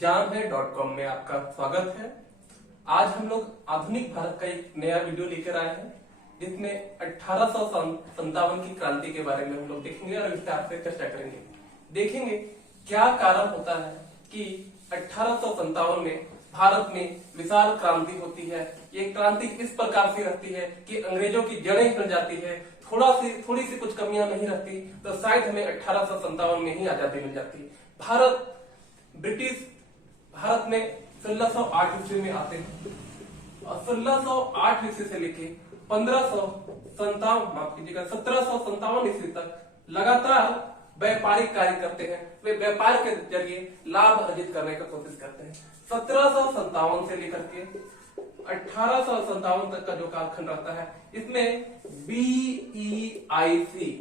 examhai.com में आपका स्वागत है। आज हम लोग आधुनिक भारत का एक नया वीडियो लेकर आए हैं जिसमें 1857 की क्रांति के बारे में हम लोग देखेंगे और विस्तार से चर्चा करेंगे। देखेंगे क्या कारण होता है कि 1857 में भारत में विशाल क्रांति होती है। ये क्रांति इस प्रकार से रहती है कि अंग्रेजों की जड़ें हिल जाती है, थोड़ी सी कुछ कमियां नहीं रहती, तो शायद हमें 1857 में ही आजादी मिल जाती। ब्रिटिश भारत में 1608 ईस्वी में आते हैं और 1608 ईस्वी से लेके 1757 ईस्वी तक लगातार व्यापारिक कार्य करते हैं। वे व्यापार के जरिए लाभ अर्जित करने का कोशिश करते हैं। 1757 से लेकर के 1857 तक का जो कालखंड रहता है, इसमें BEIC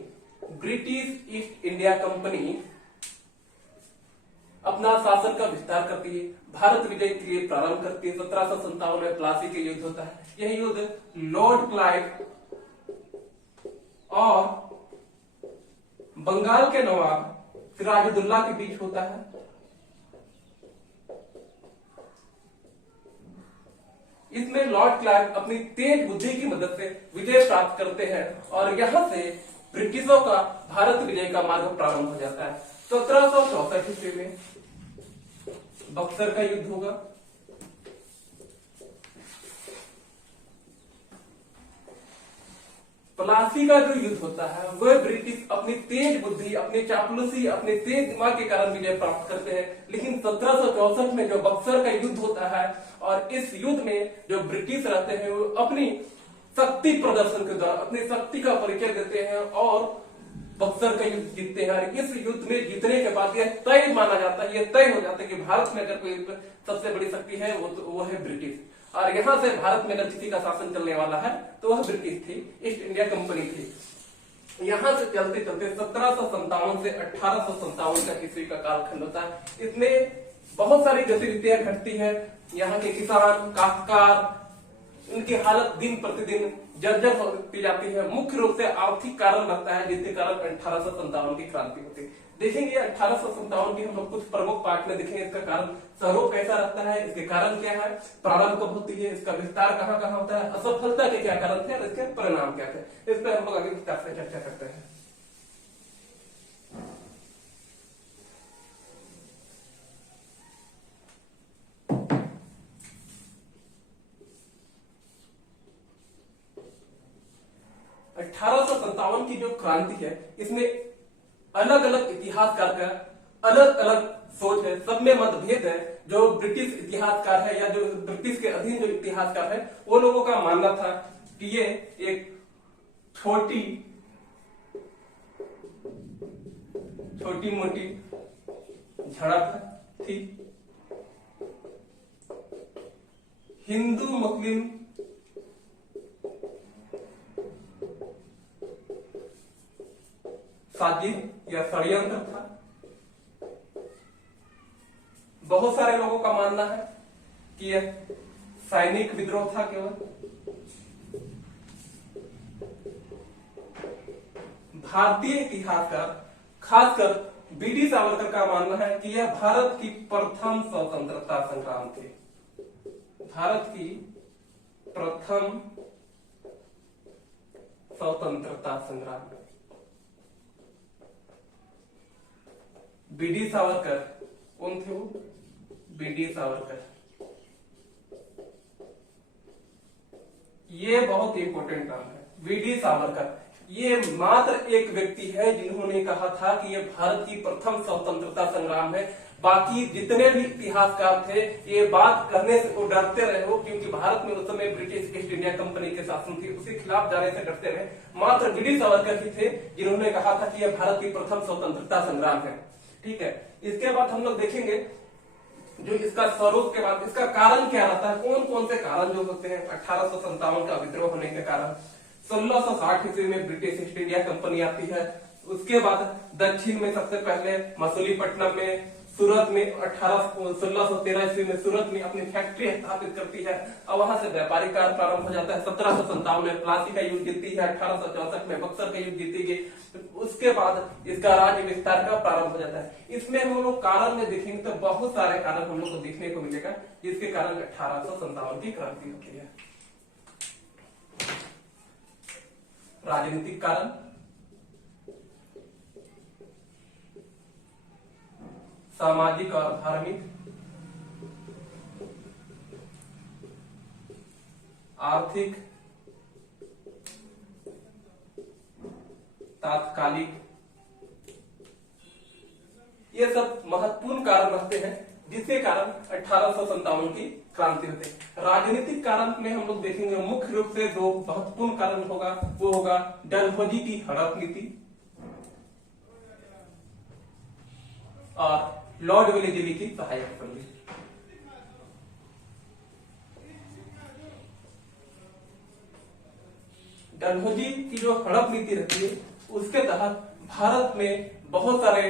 British east India company अपना शासन का विस्तार करती है, भारत विजय के लिए प्रारंभ करती है। 1757 में प्लासी के युद्ध होता है। यह युद्ध लॉर्ड क्लाइव और बंगाल के नवाब सिराजुद्दौला के बीच होता है। इसमें लॉर्ड क्लाइव अपनी तेज बुद्धि की मदद से विजय प्राप्त करते हैं और यहां से ब्रिटिशों का भारत विजय का मार्ग प्रारंभ हो जाता है। 1764 ईस्वी में बक्सर का युद्ध होगा। प्लासी का जो युद्ध होता है वह ब्रिटिश अपनी तेज बुद्धि, अपनी चापलूसी, अपने तेज दिमाग के कारण विजय प्राप्त करते हैं। लेकिन 1764 में जो बक्सर का युद्ध होता है और इस युद्ध में जो ब्रिटिश रहते हैं वो अपनी शक्ति प्रदर्शन के द्वारा अपनी शक्ति का परिचय देते हैं और बक्सर का युद्ध जीतते हैं। और इस युद्ध में जीतने के बाद यह तय माना जाता है, यह तय हो जाता है कि भारत में अगर कोई सबसे बड़ी शक्ति है वो है ब्रिटिश, और यहां से भारत में अगर किसी का शासन चलने वाला है तो वह ब्रिटिश थी, ईस्ट इंडिया कंपनी थी। यहां से चलते चलते 1757 से 1857 का ईस्वी का कालखंड होता है। इसमें बहुत सारी गतिविधियां घटती है। यहाँ के किसान, काश्तकार, उनकी हालत दिन प्रतिदिन जर्जर होती जाती है। मुख्य रूप से आर्थिक कारण रहता है जिसके कारण 1857 की क्रांति होती है। देखेंगे 1857 की हम लोग कुछ प्रमुख पार्ट में देखेंगे। इसका कारण स्वरूप कैसा रहता है, इसके कारण क्या है, प्रारंभ कब होती है, इसका विस्तार कहाँ कहाँ होता है, असफलता के क्या कारण थे और इसके परिणाम क्या थे, इस पर हम लोग आगे विस्तार से चर्चा करते हैं। की जो क्रांति है इसमें अलग अलग इतिहासकार का अलग अलग सोच है, सब में मतभेद है। जो ब्रिटिश इतिहासकार है या जो ब्रिटिश के अधीन जो इतिहासकार है वो लोगों का मानना था कि ये एक छोटी मोटी झड़प थी। हिंदू मुस्लिम साजिश या षड्यंत्र था। बहुत सारे लोगों का मानना है कि यह सैनिक विद्रोह था केवल। भारतीय इतिहासकार खासकर BD सावरकर का मानना है कि यह भारत की प्रथम स्वतंत्रता संग्राम थे। भारत की प्रथम स्वतंत्रता संग्राम। BD सावरकर कौन थे? वो BD सावरकर। ये बहुत इंपॉर्टेंट नाम है, BD सावरकर। ये मात्र एक व्यक्ति है जिन्होंने कहा था कि यह भारत की प्रथम स्वतंत्रता संग्राम है। बाकी जितने भी इतिहासकार थे ये बात कहने से वो डरते रहे हो, क्योंकि भारत में उस समय ब्रिटिश ईस्ट इंडिया कंपनी के शासन थी, उसके खिलाफ जाने से डरते रहे। मात्र BD सावरकर ही थे जिन्होंने कहा था कि यह भारत की प्रथम स्वतंत्रता संग्राम है। ठीक है, इसके बाद हम लोग देखेंगे जो इसका स्वरूप के बाद इसका कारण क्या रहता है, कौन कौन से कारण जो होते हैं 1857 का विद्रोह होने के कारण। 1660 ईस्वी में ब्रिटिश ईस्ट इंडिया कंपनी आती है। उसके बाद दक्षिण में सबसे पहले मसूलीपट्टनम में सूरत में 1613 ईस्वी में सूरत में अपनी फैक्ट्री स्थापित करती है और वहां से व्यापारिक कार्य प्रारंभ हो जाता है। 1757 में प्लासी का युद्ध जीतती है, 1864 में बक्सर का युद्ध जीती गई। उसके बाद इसका राज्य विस्तार का प्रारंभ हो जाता है। इसमें हम लोग कारण में देखेंगे तो बहुत सारे कारण हम लोग को देखने को मिलेगा, जिसके कारण 1857 की क्रांति होती है। राजनीतिक कारण, सामाजिक और धार्मिक, आर्थिक, तात्कालिक, ये सब महत्वपूर्ण कारण रहते हैं जिसके कारण 1857 की क्रांति होती है। राजनीतिक कारण में हम लोग देखेंगे मुख्य रूप से दो महत्वपूर्ण कारण होगा, वो होगा डलहौजी की हड़प नीति और लॉर्ड वेलेस्ली की सहायक संधि। डलहौजी की जो हड़प नीति रहती है उसके तहत भारत में बहुत सारे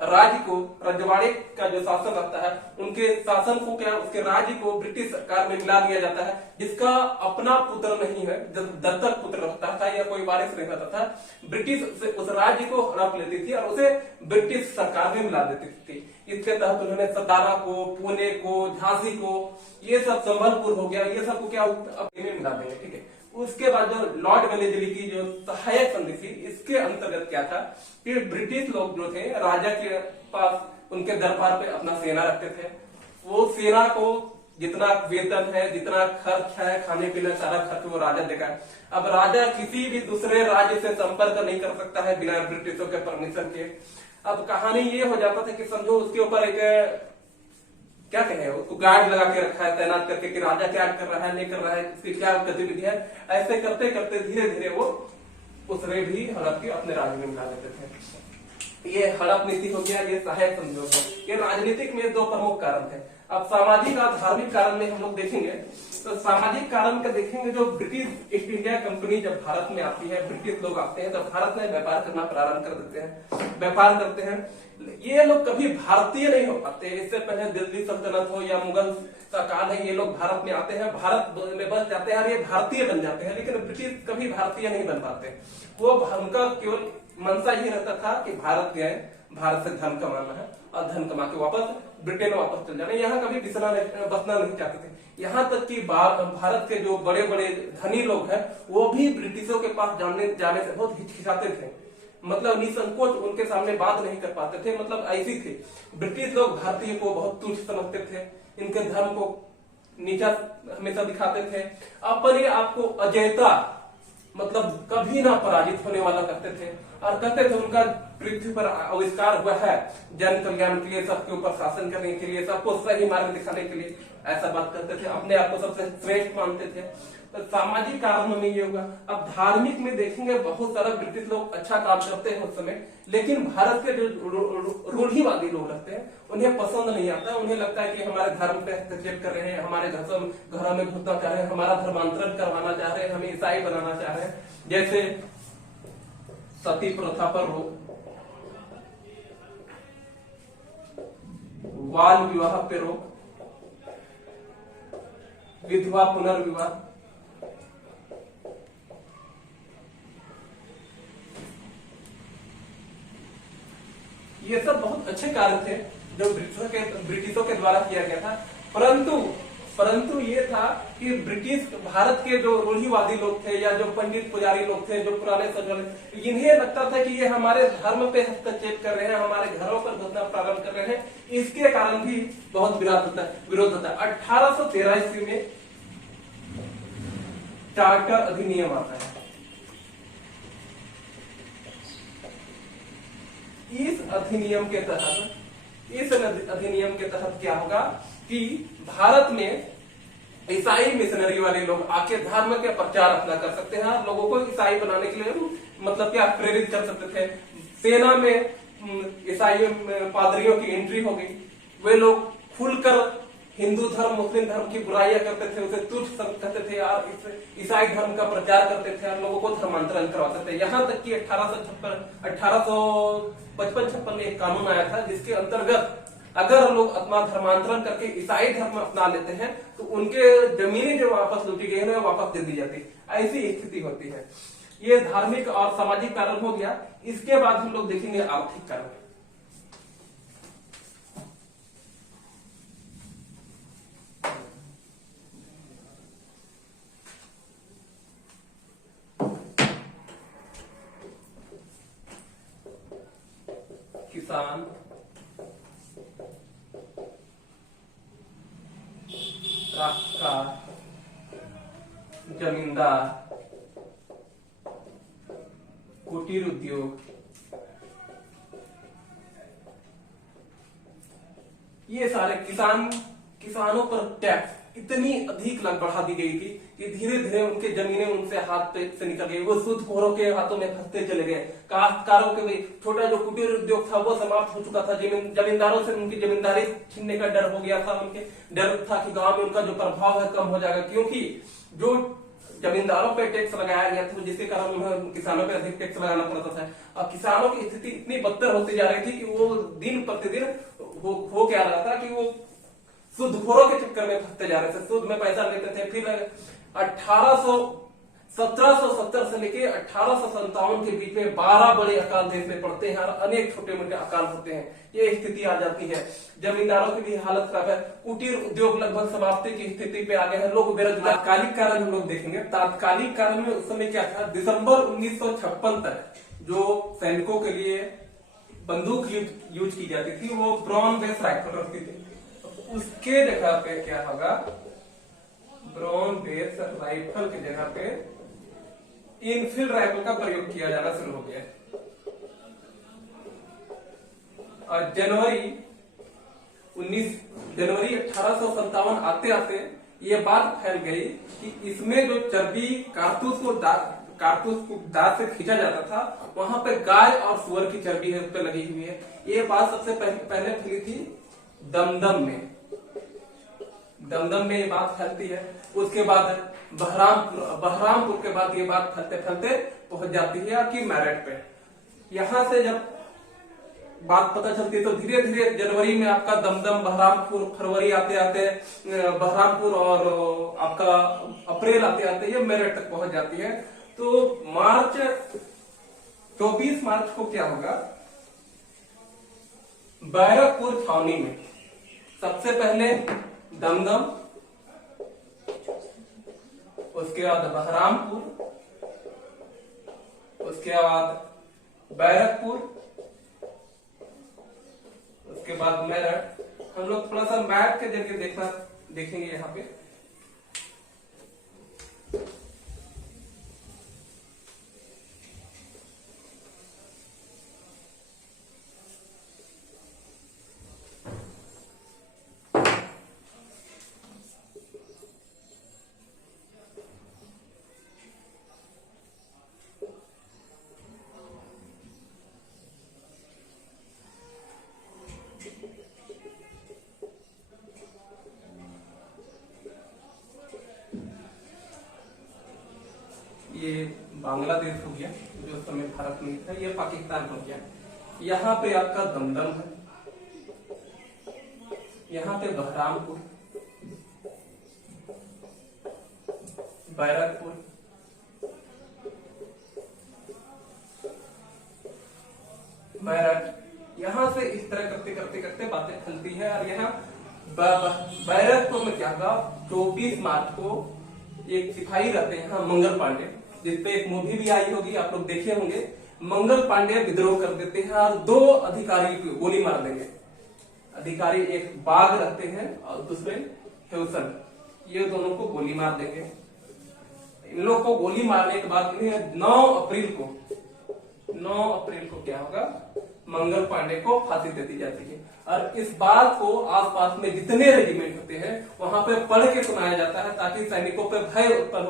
राज्य को, रजवाड़े का जो शासन रहता है उनके शासन को क्या, उसके राज्य को ब्रिटिश सरकार में मिला दिया जाता है, जिसका अपना पुत्र नहीं है, दत्तक पुत्र रहता था या कोई वारिस नहीं रहता था। ब्रिटिश उस राज्य को हड़प लेती थी और उसे ब्रिटिश सरकार में मिला देती थी। इसके तहत उन्होंने सतारा को, पुणे को, झांसी को, ये सब संबलपुर हो गया, ये सब को क्या अपने में मिला देंगे, ठीक है। उसके बाद जो लॉर्ड वेलेस्ली की जो सहायक संधि थी, इसके अंतर्गत क्या था कि ब्रिटिश लोग जो थे राजा के पास, उनके दरबार पे अपना सेना रखते थे। वो सेना को जितना वेतन है, जितना खर्च है, खाने पीने सारा खर्च वो राजा देगा। अब राजा किसी भी दूसरे राज्य से संपर्क नहीं कर सकता है बिना ब्रिटिशों के परमिशन के। अब कहानी ये हो जाता था कि समझो उसके ऊपर एक क्या कहे, उसको गार्ड लगा के रखा है तैनात करके कि राजा क्या कर रहा है, नहीं कर रहा है, इसकी क्या गतिविधि है। ऐसे करते करते धीरे धीरे वो उसने भी हड़प के अपने राज्य में मिला लेते थे। ये हड़प नीति हो गया, ये सहायक संधि हो गया। ये राजनीतिक में दो प्रमुख कारण थे। अब सामाजिक और धार्मिक कारण में हम लोग देखेंगे तो सामाजिक कारण का देखेंगे, जो ब्रिटिश ईस्ट इंडिया कंपनी जब भारत में आती है, ब्रिटिश लोग आते हैं तो भारत में व्यापार करना प्रारंभ कर देते हैं, व्यापार करते हैं। ये लोग कभी भारतीय नहीं हो पाते। इससे पहले दिल्ली सल्तनत हो या मुगल का काल है, ये लोग भारत में आते हैं, भारत में बस जाते हैं और ये भारतीय बन जाते हैं, लेकिन ब्रिटिश कभी भारतीय नहीं बन पाते। वो उनका केवल मंशा ही रहता था कि भारत गए, भारत से धन कमाना है और धन कमा के वापस ब्रिटेन वापस चल जाना। यहाँ कभी बसना नहीं चाहते थे। यहाँ तक कि भारत के जो बड़े बड़े धनी लोग हैं वो भी ब्रिटिशों के पास जाने से बहुत हिचकिचाते थे, मतलब निसंकोच उनके सामने बात नहीं कर पाते थे। मतलब ऐसी थे, ब्रिटिश लोग भारतीय को बहुत तुच्छ समझते थे, इनके धर्म को नीचा हमेशा दिखाते थे, अपने आप को अजेयता मतलब कभी ना पराजित होने वाला करते थे और कहते थे उनका पृथ्वी पर आविष्कार हुआ है जन कल्याण के लिए, सबके ऊपर शासन करने के लिए, सबको सही मार्ग दिखाने के लिए, ऐसा बात करते थे, अपने आप को सबसे श्रेष्ठ मानते थे। तो सामाजिक कारणों में ये होगा। अब धार्मिक में देखेंगे बहुत सारा ब्रिटिश लोग अच्छा काम करते हैं उस समय, लेकिन भारत के जो रूढ़िवादी लोग रहते हैं उन्हें पसंद नहीं आता। उन्हें लगता है कि हमारे धर्म पे हस्तक्षेप कर रहे हैं, हमारे घरों में घुसना चाह रहे हैं, हमारा धर्मांतरण करवाना चाह रहे हैं, हमें ईसाई बनाना चाह रहे हैं। जैसे सती प्रथा पर रोक, बाल विवाह पे रोक, विधवा पुनर्विवाह, ये सब बहुत अच्छे कार्य थे जो ब्रिटिशों के द्वारा किया गया था। परंतु ये था कि ब्रिटिश भारत के जो रूढ़िवादी लोग थे या जो पंडित पुजारी लोग थे, जो पुराने सजवाले, इन्हें लगता था कि ये हमारे धर्म पे हस्तक्षेप कर रहे हैं, हमारे घरों पर घुसना प्रारंभ कर रहे हैं। इसके कारण भी बहुत विरोध होता है। 1813 ईस्वी में चार्टर अधिनियम आता है। इस अधिनियम के तहत क्या होगा कि भारत में ईसाई मिशनरी वाले लोग आके धर्म के प्रचार अपना कर सकते हैं, लोगों को ईसाई बनाने के लिए मतलब क्या प्रेरित कर सकते थे। सेना में ईसाई पादरियों की एंट्री हो गई। वे लोग खुलकर हिंदू धर्म मुस्लिम धर्म की बुराइयां करते थे, उसे तुच्छ करते थे और ईसाई धर्म का प्रचार करते थे और लोगों को धर्मांतरण करवाते थे। यहाँ तक कि 1855 में एक कानून आया था जिसके अंतर्गत अगर लोग अपना धर्मांतरण करके ईसाई धर्म अपना लेते हैं तो उनके जमीनें जो वापस लूटी गई है वापस दे दी जाती है। ऐसी स्थिति होती है। ये धार्मिक और सामाजिक कारण हो गया। इसके बाद हम लोग देखेंगे आर्थिक कारण। किसान, काश्तकार, जमींदार, कुटीर उद्योग, ये सारे किसानों पर टैक्स इतनी अधिक बढ़ा दी गई थी कि धीरे धीरे उनके जमीनें उनसे हाथ से निकल गई। वो सूदखोरों के हाथों में फंसते चले गए। काश्तकारों के भी छोटा जो कुटीर उद्योग था वो समाप्त हो चुका था। जमींदारों से उनकी जमींदारी छीनने का डर हो गया था। उनके डर था कि गांव में उनका जो प्रभाव है कम हो जाएगा, क्योंकि जो जमींदारों पे टैक्स लगाया गया था जिसके कारण उन्हें किसानों पे अधिक टैक्स लगाना पड़ता था। अब किसानों की स्थिति इतनी बदतर होती जा रही थी कि वो दिन प्रतिदिन हो क्या रहा था कि वो सूदखोरों के चक्कर में फंसते जा रहे थे। सूद में पैसा लेते थे। फिर 1770 से लेके 1857 के बीच में 12 बड़े अकाल देश में पड़ते हैं और अनेक छोटे मोटे अकाल होते हैं। ये स्थिति आ जाती है। जमींदारों की भी हालत खराब है। कुटीर उद्योग लगभग समाप्ति की स्थिति पे आ गए हैं। लोग बेरोजगार। तात्कालिक कारण हम लोग देखेंगे। तात्कालिक कारण में उस समय क्या था, दिसंबर 1956 तक जो सैनिकों के लिए बंदूक यूज की जाती थी वो ब्रॉन बेस राइफल रखती थी। उसके जगह पे क्या होगा, ब्रॉन बेस राइफल की जगह पे इनफील्ड राइफल का प्रयोग किया जाना शुरू हो गया। और जनवरी 1857 आते आते ये बात फैल गई कि इसमें जो चर्बी कारतूस को दांत से खींचा जाता था वहां पे गाय और सुअर की चर्बी है उस पर लगी हुई है। ये बात सबसे पहले फैली थी दमदम में। दमदम में ये बात फैलती है। उसके बाद बहरामपुर के बाद ये बात फैलते फैलते पहुंच जाती है कि मेरठ पे। यहां से जब बात पता चलती है तो धीरे धीरे जनवरी में आपका दमदम, बहरामपुर, फरवरी आते आते बहरामपुर और आपका अप्रैल आते आते ये मेरठ तक पहुंच जाती है। तो 24 मार्च को क्या होगा, बैरकपुर छावनी में सबसे पहले दमदम, उसके बाद बहरामपुर, उसके बाद बैरकपुर, उसके बाद मेरठ। हम लोग थोड़ा सा मैप के जरिए देखेंगे यहाँ पे। ये बांग्लादेश हो गया जो समय भारत में था। ये पाकिस्तान हो गया। यहाँ पे आपका दमदम है, यहाँ पे बहरामपुर, बैरकपुर, मेरठ। यहाँ से इस तरह करते करते करते बातें फैलती है। और यहाँ बैरकपुर में क्या था, 24 मार्च को एक सिपाही रहते हैं मंगल पांडे, जिसपे एक मूवी भी आई होगी, आप लोग देखे होंगे। मंगल पांडे विद्रोह कर देते हैं और 2 अधिकारी को गोली मार देंगे। अधिकारी एक बाघ रहते हैं और दूसरे हेउसन, ये दोनों को गोली मार देंगे। इन लोग को गोली मारने के बाद इन्हें 9 अप्रैल को क्या होगा, मंगल पांडे को फांसी दे दी जाती है। और इस बात को आसपास में जितने रेजिमेंट होते हैं वहां पे पढ़ के सुनाया जाता है ताकि सैनिकों पर भय उत्पन्न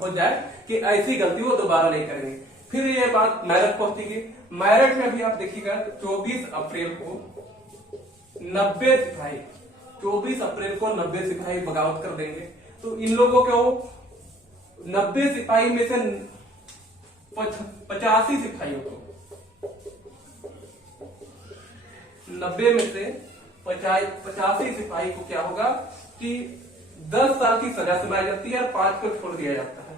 हो जाए कि ऐसी गलती वो दोबारा नहीं करेंगे। फिर ये बात मेरठ पहुंचेगी। मेरठ में भी आप देखिएगा 24 अप्रैल को 90 सिपाही 24 अप्रैल को 90 सिपाही बगावत कर देंगे। तो इन लोगों को 90 सिपाही में से 85 सिपाहियों को 90 में से 85 सिपाही को क्या होगा कि 10 साल की सजा सुनाई जाती है और 5 को छोड़ दिया जाता है।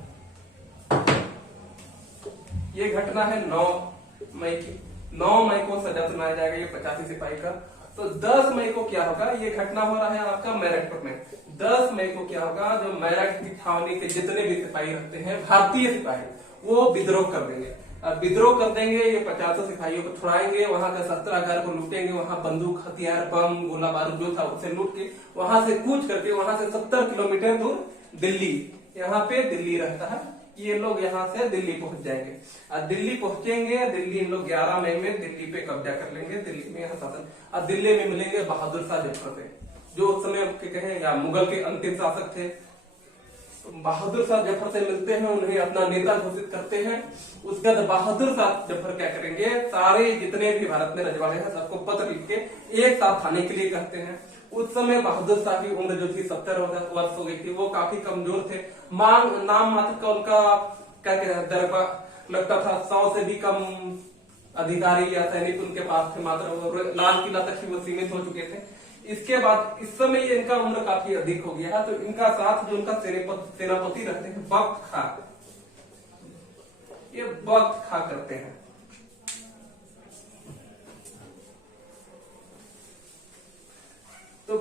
ये घटना है 9 मई की। 9 मई को सजा सुनाया जाएगा ये 85 सिपाही का। तो 10 मई को क्या होगा, ये घटना हो रहा है आपका मेरठ में। 10 मई को क्या होगा, जो मेरठ की छावनी के जितने भी सिपाही रहते हैं भारतीय सिपाही, वो विद्रोह कर देंगे। अब विद्रोह कर देंगे, ये 50 सिपाहियों को छुड़ाएंगे, वहां का शस्त्रागार को लूटेंगे, वहां बंदूक हथियार बम गोला बारूद जो था उसे लूट के वहां से कूच करके वहां से 70 किलोमीटर दूर दिल्ली, यहाँ पे दिल्ली रहता है, ये लोग यहाँ से दिल्ली पहुंच जाएंगे। और दिल्ली पहुंचेंगे, दिल्ली इन लोग 11 मई में दिल्ली पे कब्जा कर लेंगे, दिल्ली में यहाँ शासन। अब दिल्ली में मिलेंगे बहादुर शाह जफर से, जो उस समय के कहें या मुगल के अंतिम शासक थे। बहादुर शाह जफर से मिलते हैं, उन्हें अपना नेता घोषित करते हैं। उसके बाद बहादुर शाह जफर क्या करेंगे, सारे जितने भी भारत में रजवाड़े हैं सबको पत्र लिख के एक साथ आने के लिए कहते हैं। उस समय बहादुर शाह की उम्र जो थी 70 वर्ष हो गई थी, वो काफी कमजोर थे। नाम मात्र का उनका क्या कहते हैं दरबा लगता था, 100 से भी कम अधिकारी या सैनिक उनके पास थे, मात्र लाल किला तक ही वो सीमित हो चुके थे। इसके बाद इस समय ये इनका उम्र काफी अधिक हो गया है, तो इनका साथ जो उनका सेनापति रहते हैं बख्त खां, ये बख्त खां करते हैं। तो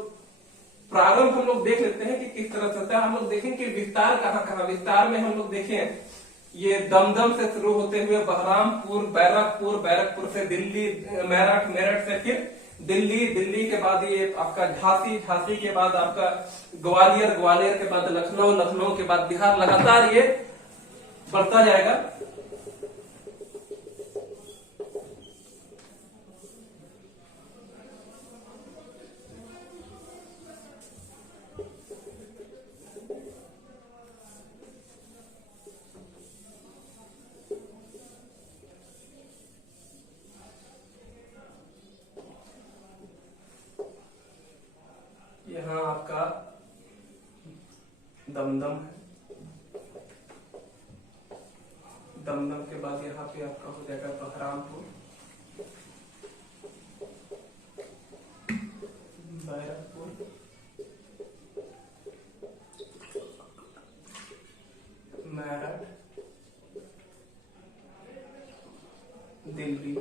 प्रारंभ हम लोग देख लेते हैं कि किस तरह से होता है। हम लोग देखें कि विस्तार कहाँ विस्तार में हम लोग देखें, ये दमदम से शुरू होते हुए बहरामपुर, बैरकपुर, बैरकपुर से दिल्ली, मेरठ, मेरठ से फिर दिल्ली, दिल्ली के बाद ये आपका झांसी, झांसी के बाद आपका ग्वालियर, ग्वालियर के बाद लखनऊ, लखनऊ के बाद बिहार, लगातार ये बढ़ता जाएगा। यहाँ आपका दमदम है, दमदम के बाद यहाँ पे आपका हो जाएगा बहरामपुर, बैरकपुर, मेरठ, दिल्ली,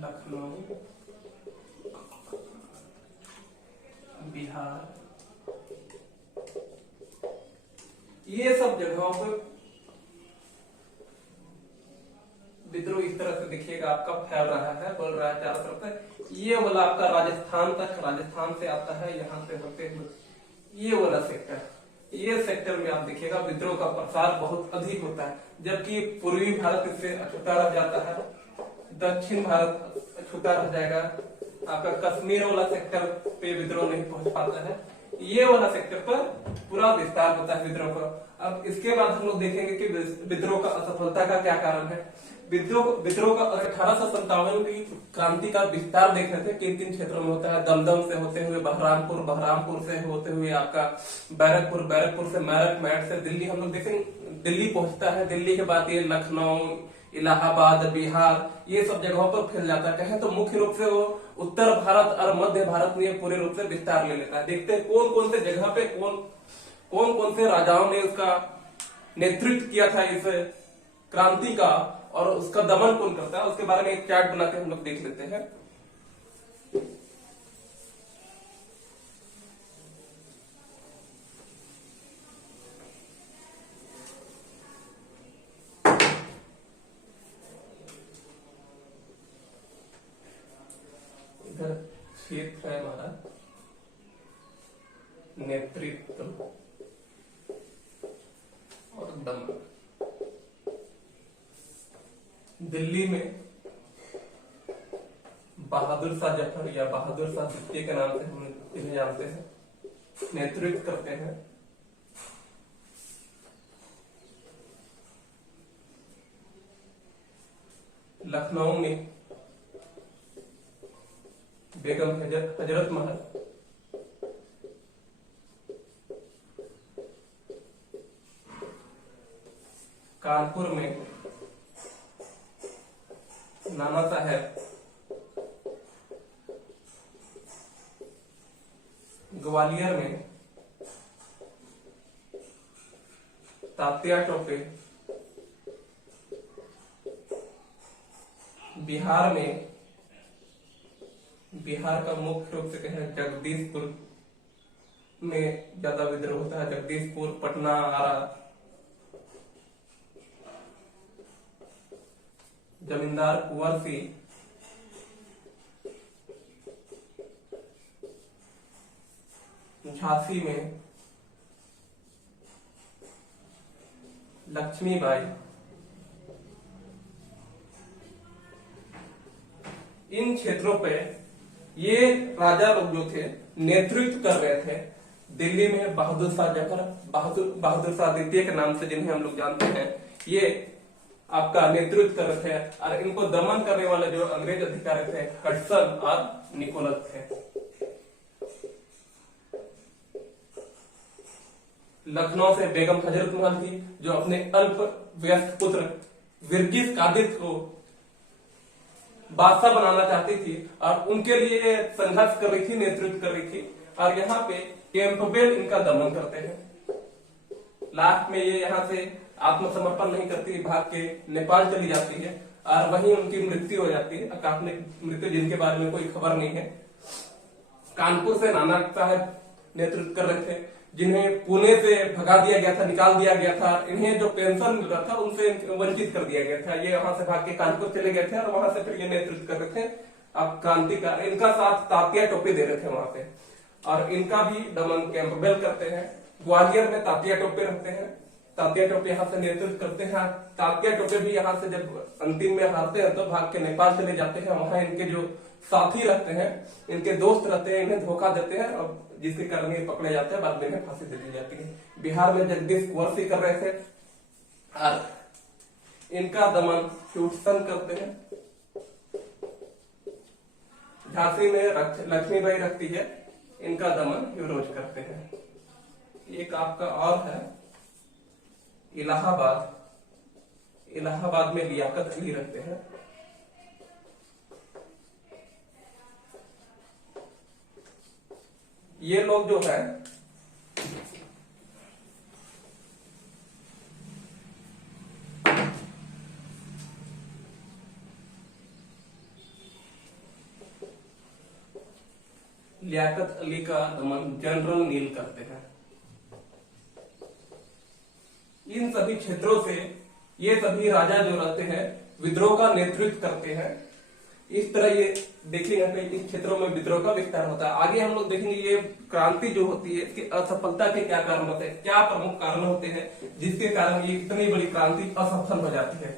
लखनऊ, बिहार, ये सब जगहों पे विद्रोह इस तरह से देखिएगा आपका फैल रहा है, बढ़ रहा है चारों तरफ से। ये वाला आपका राजस्थान तक, राजस्थान से आता है यहाँ से होते हुए ये वाला सेक्टर, ये सेक्टर में आप देखिएगा विद्रोह का प्रसार बहुत अधिक होता है, जबकि पूर्वी भारत इससे अछूता रह जाता है, दक्षिण भारत अछूता रह जाएगा। आपका कश्मीर वाला सेक्टर पे विद्रोह नहीं पहुंच पाता है, ये वाला सेक्टर पर पूरा विस्तार होता है विद्रोह का। अब इसके बाद हम लोग देखेंगे कि विद्रोह का असफलता का क्या कारण है। विद्रोह का 1857 की क्रांति का विस्तार देख रहे थे, किन क्षेत्रों में होता है। दमदम से होते हुए बहरामपुर, बहरामपुर से होते हुए आपका बैरकपुर, बैरकपुर से मेरठ, मेरठ से दिल्ली, हम लोग देखेंगे दिल्ली पहुंचता है। दिल्ली के बाद ये लखनऊ, इलाहाबाद, बिहार, ये सब जगहों पर फैल जाता है। कहें तो मुख्य रूप से वो उत्तर भारत और मध्य भारत में पूरे रूप से विस्तार ले लेता है। देखते हैं कौन कौन से जगह पे कौन कौन से राजाओं ने उसका नेतृत्व किया था इस क्रांति का, और उसका दमन कौन करता है, उसके बारे में एक चार्ट बना के हम लोग देख लेते हैं। इधर क्षेत्र है हमारा नेतृत्व और दमन। दिल्ली में बहादुर शाह जफर या बहादुर शाह द्वितीय के नाम से हम इन्हें जानते हैं, नेतृत्व करते हैं। लखनऊ में बेगम हजरत महल, कानपुर में नाना साहेब ग्वालियर में, तात्या टोपे बिहार में, बिहार का मुख्य रूप से कहें जगदीशपुर में ज्यादा विद्रोह होता है, जगदीशपुर, पटना, आरा। जमींदार कुंवर सिंह झांसी में, लक्ष्मीबाई। इन क्षेत्रों पे ये राजा लोग जो थे नेतृत्व कर रहे थे। दिल्ली में बहादुर शाह जफर, बहादुर शाह द्वितीय के नाम से जिन्हें हम लोग जानते हैं, ये आपका नेतृत्व कर रहे थे। और इनको दमन करने वाले जो अंग्रेज अधिकारी थे हडसन और निकोलस थे। लखनऊ से बेगम हजरत महल थी, जो अपने अल्प वयस्क पुत्र विरगिस कादिर को बादशाह बनाना चाहती थी और उनके लिए संघर्ष कर रही थी, नेतृत्व कर रही थी। और यहाँ पे कैंपबेल इनका दमन करते हैं। लास्ट में ये यहाँ से आत्मसमर्पण नहीं करती, भाग के नेपाल चली जाती है और वहीं उनकी मृत्यु हो जाती है। अकात्मिक मृत्यु, जिनके बारे में कोई खबर नहीं है। कानपुर से नाना साहब नेतृत्व कर रहे थे, जिन्हें पुणे से भगा दिया गया था, निकाल दिया गया था। इन्हें जो पेंशन मिल रहा था उनसे वंचित कर दिया गया था। ये वहां से भाग के कानपुर चले गए थे और वहां से फिर ये नेतृत्व कर रहे थे अब क्रांतिकार। इनका साथ तात्या टोपे दे रहे थे वहां पे, और इनका भी दमन कैंपबेल करते हैं। ग्वालियर में तात्या टोपे रहते हैं। तात्या टोपे यहाँ से नेतृत्व करते हैं। तात्या टोपे भी यहाँ से जब अंतिम में हारते हैं तो भाग के नेपाल चले जाते हैं। वहां इनके जो साथी रहते हैं, इनके दोस्त रहते हैं, इन्हें धोखा देते हैं और जिसके कारण ये पकड़े जाते हैं। बाद में इन्हें फांसी दे दी जाती है। बिहार में जगदीश कुंवर सिंह कर रहे थे और इनका दमन हडसन करते हैं। झांसी में लक्ष्मीबाई रखती है, इनका दमन यूरोज करते हैं। एक आपका और है इलाहाबाद। इलाहाबाद में लियाकत अली रखते हैं। ये लोग जो है लियाकत अली का दमन जनरल नील करते हैं। इन सभी क्षेत्रों से ये सभी राजा जो रहते हैं विद्रोह का नेतृत्व करते हैं। इस तरह ये देखेंगे कि इस क्षेत्रों में विद्रोह का विस्तार होता है। आगे हम लोग देखेंगे ये क्रांति जो होती है इसकी असफलता के क्या कारण होते हैं, क्या प्रमुख कारण होते हैं जिसके कारण ये इतनी बड़ी क्रांति असफल हो जाती है।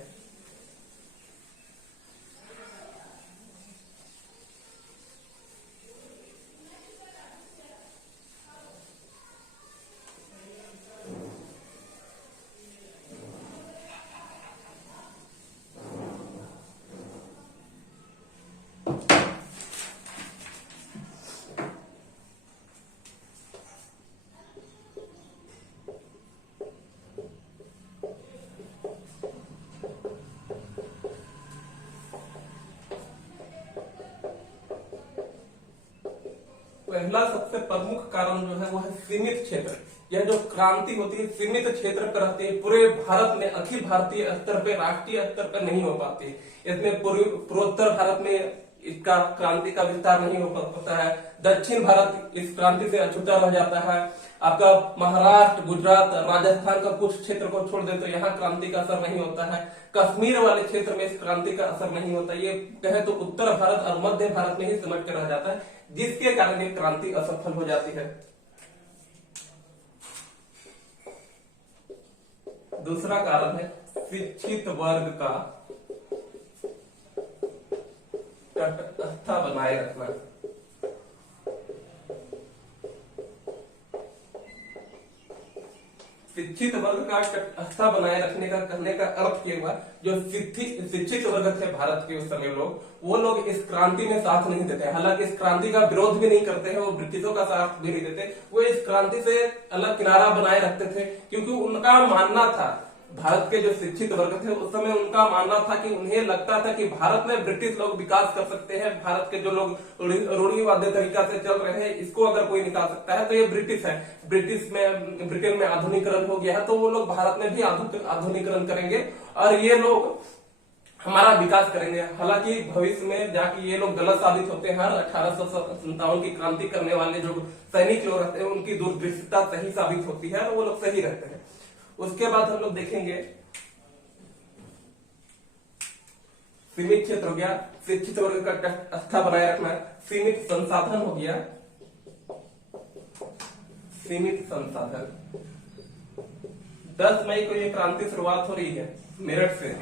पहला सबसे प्रमुख कारण जो है वो है सीमित क्षेत्र। यह जो क्रांति होती है सीमित क्षेत्र पर रहती है, पूरे भारत में अखिल भारतीय स्तर पे, राष्ट्रीय स्तर पर नहीं हो पाती। इसमें पूर्वोत्तर भारत में इसका क्रांति का विस्तार नहीं हो पाता है। दक्षिण भारत इस क्रांति से अछूता रह जाता है। आपका महाराष्ट्र, गुजरात, राजस्थान का कुछ क्षेत्र को छोड़ दे तो यहाँ क्रांति का असर नहीं होता है। कश्मीर वाले क्षेत्र में इस क्रांति का असर नहीं होता। ये कहे तो उत्तर भारत और मध्य भारत में ही सिमट कर रह जाता है, जिसके कारण ये क्रांति असफल हो जाती है। दूसरा कारण है शिक्षित वर्ग का तटस्थता बनाए रखना। शिक्षित वर्ग का तटस्थता बनाए रखने का कहने का अर्थ ये हुआ, जो शिक्षित वर्ग थे भारत के उस समय लोग, वो लोग इस क्रांति में साथ नहीं देते। हालांकि इस क्रांति का विरोध भी नहीं करते हैं, वो ब्रिटिशों का साथ भी नहीं देते। वो इस क्रांति से अलग किनारा बनाए रखते थे, क्योंकि उनका मानना था भारत के जो शिक्षित वर्ग थे उस समय उनका मानना था कि उन्हें लगता था कि भारत में ब्रिटिश लोग विकास कर सकते हैं, भारत के जो लोग रूढ़िवादी तरीका से चल रहे हैं इसको अगर कोई निकाल सकता है तो ये ब्रिटिश है। ब्रिटेन में आधुनिकरण हो गया है तो वो लोग भारत में भी आधुनिकरण करेंगे और ये लोग हमारा विकास करेंगे। हालांकि भविष्य में जाके ये लोग गलत साबित होते हैं। 1857 की क्रांति करने वाले जो सैनिक लोग रहते हैं उनकी दूरदृष्टिता सही साबित होती है और वो लोग सही रहते हैं। उसके बाद हम लोग देखेंगे सीमित क्षेत्र हो गया, शिक्षित वर्ग का आस्था बनाए रखना, सीमित संसाधन हो गया, सीमित संसाधन। 10 मई को ये क्रांति शुरुआत हो रही है मेरठ से।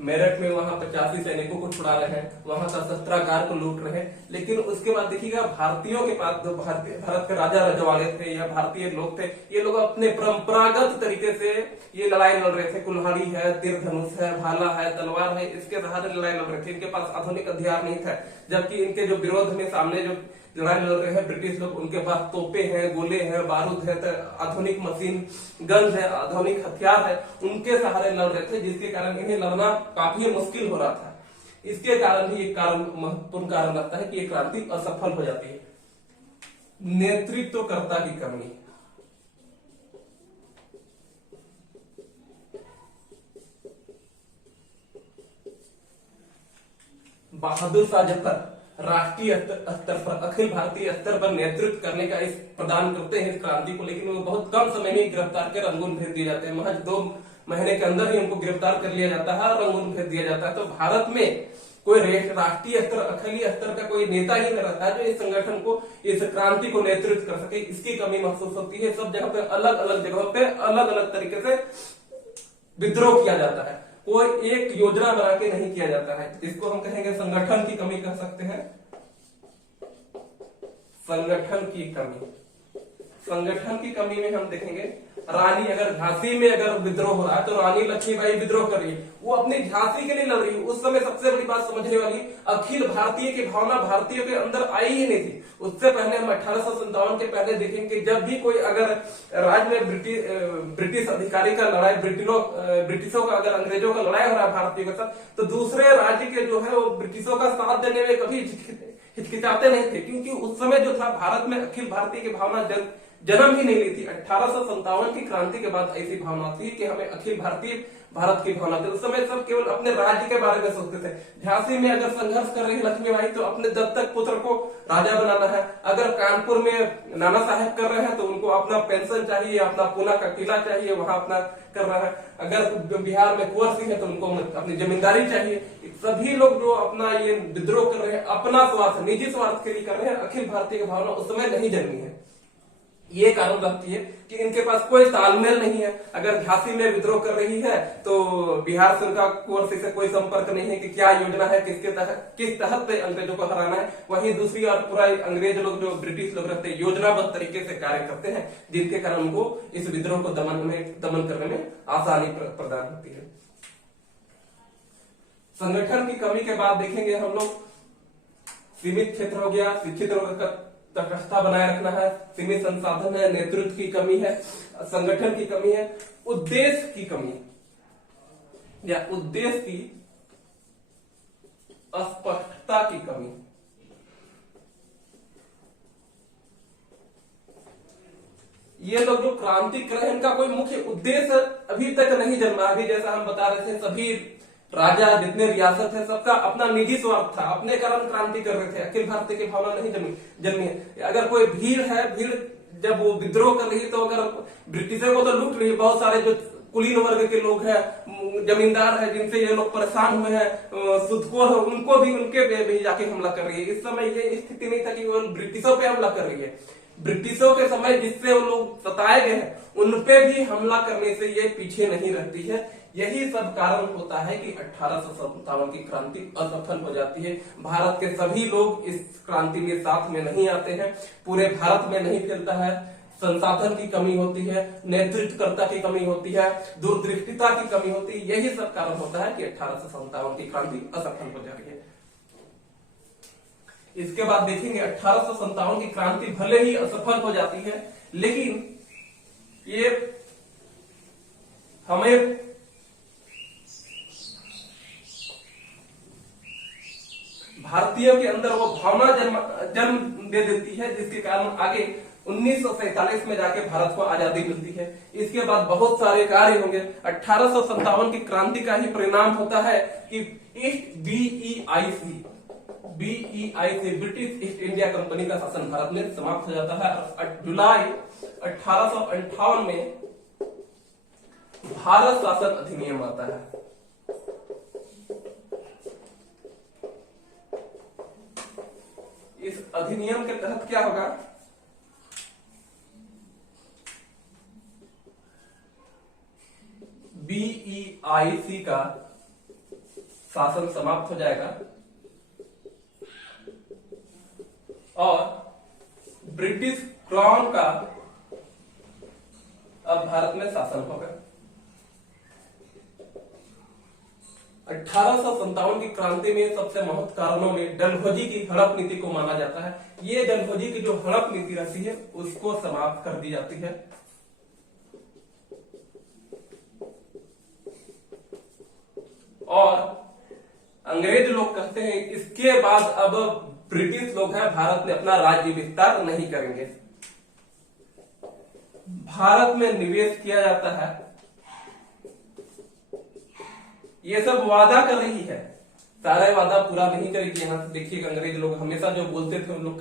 मेरठ में वहां 85 सैनिकों को छुड़ा रहे हैं, वहां का शस्त्रागार को लूट रहे हैं। लेकिन उसके बाद देखिएगा भारतीयों के पास जो भारत के राजा रजवाड़े थे या भारतीय लोग थे, ये लोग अपने परंपरागत तरीके से ये लड़ाई लड़ रहे थे। कुल्हाड़ी है, तीर धनुष है, भाला है, तलवार है, इसके सहारे लड़ाई लड़ रहे थे। इनके पास आधुनिक हथियार नहीं था। जबकि इनके जो विरोध में सामने जो लड़ाई लड़ रहे हैं ब्रिटिश लोग, उनके पास तोपे हैं, गोले हैं, बारूद है, आधुनिक मशीन गन है, आधुनिक हथियार है, उनके सहारे लड़ रहे थे, जिसके कारण इन्हें लड़ना काफी मुश्किल हो रहा था। इसके कारण भी एक कारण महत्वपूर्ण कारण लगता है कि ये क्रांति असफल हो जाती है। नेतृत्वकर्ता की कमी। बहादुर शाह जफर राष्ट्रीय स्तर पर, अखिल भारतीय स्तर पर नेतृत्व करने का इस प्रदान करते हैं इस क्रांति को, लेकिन वो बहुत कम समय में गिरफ्तार कर रंगून भेज दिए जाते हैं। महज 2 महीने के अंदर ही उनको गिरफ्तार कर लिया जाता है और रंगून भेज दिया जाता है। तो भारत में कोई राष्ट्रीय स्तर, अखिल स्तर का कोई नेता ही नहीं रहता है जो इस संगठन को, इस क्रांति को नेतृत्व कर सके। इसकी कमी महसूस होती है। सब जगह पे अलग अलग जगहों पे अलग अलग तरीके से विद्रोह किया जाता है, कोई एक योजना बना के नहीं किया जाता है। इसको हम कहेंगे संगठन की कमी कह सकते हैं। संगठन की कमी। संगठन की कमी में हम देखेंगे रानी, अगर झांसी में अगर विद्रोह हो रहा है तो रानी लक्ष्मीबाई विद्रोह कर रही है, वो अपनी झांसी के लिए लड़ रही है। उस समय सबसे बड़ी बात समझने वाली, अखिल भारतीय की भावना भारतीयों के अंदर आई ही नहीं थी। उससे पहले हम 1857 के पहले देखेंगे जब भी कोई अगर राज्य में ब्रिटिश अधिकारी का लड़ाई, ब्रिटिशों का अगर अंग्रेजों का लड़ाई हो रहा है भारतीयों के साथ, तो दूसरे राज्य के जो है वो ब्रिटिशों का साथ देने में कभी हिचकिचाते नहीं थे, क्योंकि उस समय जो था भारत में अखिल भारतीय की भावना जन्म ही नहीं ली थी। 1857 की क्रांति के बाद ऐसी भावना थी कि हमें अखिल भारतीय भारत की भावना थी। उस समय सब केवल अपने राज्य के बारे में सोचते थे। झांसी में अगर संघर्ष कर रही लक्ष्मीबाई तो अपने दत्तक पुत्र को राजा बनाना है। अगर कानपुर में नाना साहेब कर रहे हैं तो उनको अपना पेंशन चाहिए, अपना पूना का किला चाहिए, वहां अपना कर रहा है। अगर बिहार में कुंवर सिंह है तो उनको अपनी जमींदारी चाहिए। सभी लोग जो अपना ये विद्रोह कर रहे हैं अपना स्वार्थ, निजी स्वार्थ के लिए कर रहे हैं। अखिल भारतीय की भावना उस समय नहीं जन्मी है। ये कारण लगती है कि इनके पास कोई तालमेल नहीं है। अगर झांसी में विद्रोह कर रही है तो बिहार से उनका कोर्स से कोई संपर्क नहीं है कि क्या योजना है, किस तहत अंग्रेजों को हराना है। वहीं दूसरी और पूरा अंग्रेज लोग जो ब्रिटिश लोग रहते हैं योजनाबद्ध तरीके से कार्य करते हैं, जिनके कारण उनको इस विद्रोह को दमन करने में आसानी प्रदान होती है। संगठन की कमी के बाद देखेंगे हम लोग सीमित क्षेत्र हो गया, शिक्षित वर्ग का तटस्थता बनाए रखना है, सीमित संसाधन है, नेतृत्व की कमी है, संगठन की कमी है, उद्देश्य की कमी या उद्देश्य की अस्पष्टता की कमी। ये लोग जो क्रांति कर रहे हैं इनका कोई मुख्य उद्देश्य अभी तक नहीं जन्मा। अभी जैसा हम बता रहे थे सभी राजा जितने रियासत है सबका अपना निजी स्वार्थ था, अपने कारण क्रांति कर रहे थे। अखिल भारतीय की भावना नहीं जन्मी है। अगर कोई भीड़ है, भीड़ जब वो विद्रोह कर रही है तो अगर ब्रिटिशों को तो लूट रही है, बहुत सारे जो कुलीन वर्ग के लोग हैं, जमींदार है, जिनसे ये लोग परेशान हुए हैं, सुदखोर है, उनको भी उनके पे भी जाके हमला कर रही है। इस समय ये स्थिति नहीं था कि वो ब्रिटिशों पे हमला कर रही है। ब्रिटिशों के समय जिससे वो लोग सताए गए हैं उनपे भी हमला करने से ये पीछे नहीं रहती है। यही सब कारण होता है कि 1857 की क्रांति असफल हो जाती है। भारत के सभी लोग इस क्रांति में साथ में नहीं आते हैं, पूरे भारत में नहीं फैलता है। संसाधन की कमी होती है, नेतृत्वकर्ता की कमी होती है, दूरदृष्टिता की कमी होती है। यही सब कारण होता है कि 1857 की क्रांति असफल हो जा रही है। इसके बाद देखेंगे 1857 की क्रांति भले ही असफल हो जाती है, लेकिन ये हमें भारतीयों के अंदर वो भावना जन्म दे देती है, जिसके कारण आगे 1947 में जाके भारत को आजादी मिलती है। इसके बाद बहुत सारे कार्य होंगे। 1857 की क्रांति का ही परिणाम होता है कि बीईआईसी ब्रिटिश ईस्ट इंडिया कंपनी का शासन भारत में समाप्त हो जाता है और जुलाई 1858 में भारत शासन अधिनियम आता है। इस अधिनियम के तहत क्या होगा, बीईआईसी का शासन समाप्त हो जाएगा और ब्रिटिश क्राउन का अब भारत में शासन होगा। 1857 की क्रांति में सबसे महत्वपूर्ण कारणों में डलहौजी की हड़प नीति को माना जाता है। ये डलहौजी की जो हड़प नीति रहती है उसको समाप्त कर दी जाती है। और अंग्रेज लोग कहते हैं इसके बाद अब ब्रिटिश लोग हैं भारत में अपना राज्य विस्तार नहीं करेंगे। भारत में निवेश किया जाता है। ये सब वादा कर रही है, सारे वादा पूरा नहीं करेगी। यहां से देखिएगा अंग्रेज लोग हमेशा जो बोलते थे उन लोग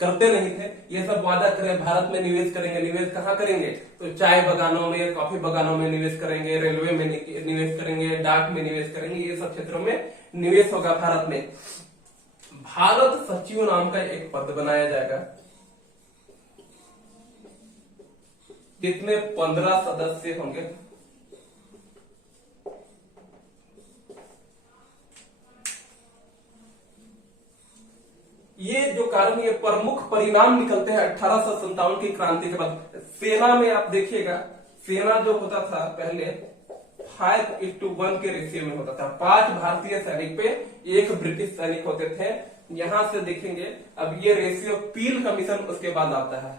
करते नहीं थे। ये सब वादा करें भारत में निवेश करेंगे। निवेश कहाँ करेंगे, तो चाय बगानों में, कॉफी बगानों में निवेश करेंगे, रेलवे में निवेश करेंगे, डाक में निवेश करेंगे, ये सब क्षेत्रों में निवेश होगा भारत में। भारत सचिव नाम का एक पद बनाया जाएगा जिसमें 15 सदस्य होंगे। ये जो कारण, ये प्रमुख परिणाम निकलते हैं 1857 की क्रांति के बाद। सेना में आप देखिएगा, सेना जो होता था पहले 5:1 के रेशियो में होता था। 5 भारतीय सैनिक पे 1 ब्रिटिश सैनिक होते थे। यहां से देखेंगे अब ये रेशियो पील कमीशन उसके बाद आता है।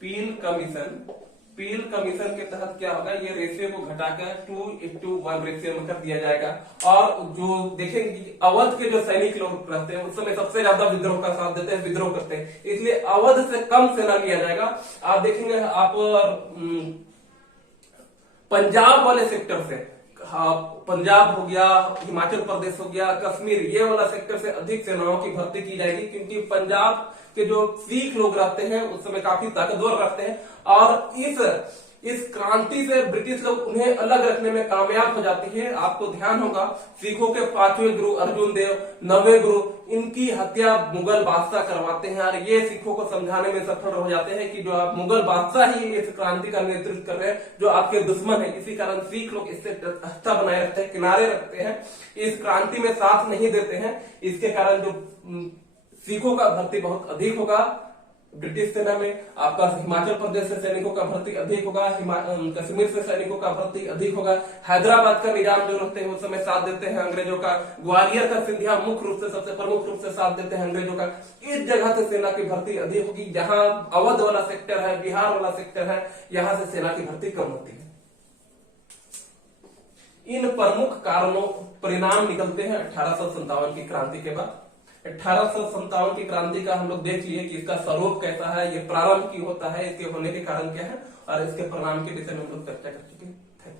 पील कमीशन के तहत क्या होगा, ये रेशियो को घटाकर 2:1 रेशियो में कर दिया जाएगा। और जो देखेंगे कि अवध के जो सैनिक लोग रहते हैं उस समय सबसे ज्यादा विद्रोह का साथ देते हैं, विद्रोह करते हैं, इसलिए अवध से कम सेना लिया जाएगा। आप देखेंगे आप पंजाब वाले सेक्टर से, पंजाब हो गया, हिमाचल प्रदेश हो गया, कश्मीर, ये वाला सेक्टर से अधिक सेनाओं की भर्ती की जाएगी, क्योंकि पंजाब के जो सिख लोग रहते हैं उस समय काफी ताकतवर रहते हैं। और इस क्रांति से ब्रिटिश लोग उन्हें अलग रखने में कामयाब हो जाती है। आपको ध्यान होगा सिखों के 5वें गुरु अर्जुन देव, 9वें गुरु, इनकी हत्या मुगल बादशाह करवाते हैं और ये सिखों को समझाने में सफल हो जाते हैं कि जो आप मुगल बादशाह ही इस क्रांति का नेतृत्व कर रहे हैं, जो आपके दुश्मन है। इसी कारण सिख लोग इससे हत्या बनाए रखते हैं, किनारे रखते हैं, इस क्रांति में साथ नहीं देते हैं। इसके कारण जो सिखों का भर्ती बहुत अधिक होगा ब्रिटिश सेना में। आपका हिमाचल प्रदेश से सैनिकों का भर्ती अधिक होगा, कश्मीर से सैनिकों का भर्ती अधिक होगा। हैदराबाद का निजाम जो रहते हैं उस समय साथ देते हैं अंग्रेजों का। ग्वालियर का सिंधिया मुख्य रूप से, सबसे प्रमुख रूप से साथ देते हैं अंग्रेजों का। इस जगह से सेना की भर्ती अधिक होगी। जहां अवध वाला सेक्टर है, बिहार वाला सेक्टर है, यहां से सेना की भर्ती कम होती है। इन प्रमुख कारणों परिणाम निकलते हैं 1857 की क्रांति के बाद। 1857 की क्रांति का हम लोग देख लिए कि इसका स्वरूप कैसा है, ये प्रारंभ क्यों होता है, इसके होने के कारण क्या है और इसके परिणाम के विषय में हम लोग चर्चा कर चुके हैं। Thank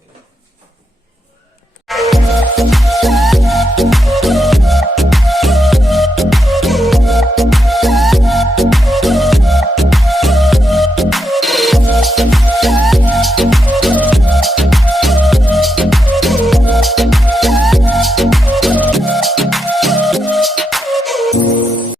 you.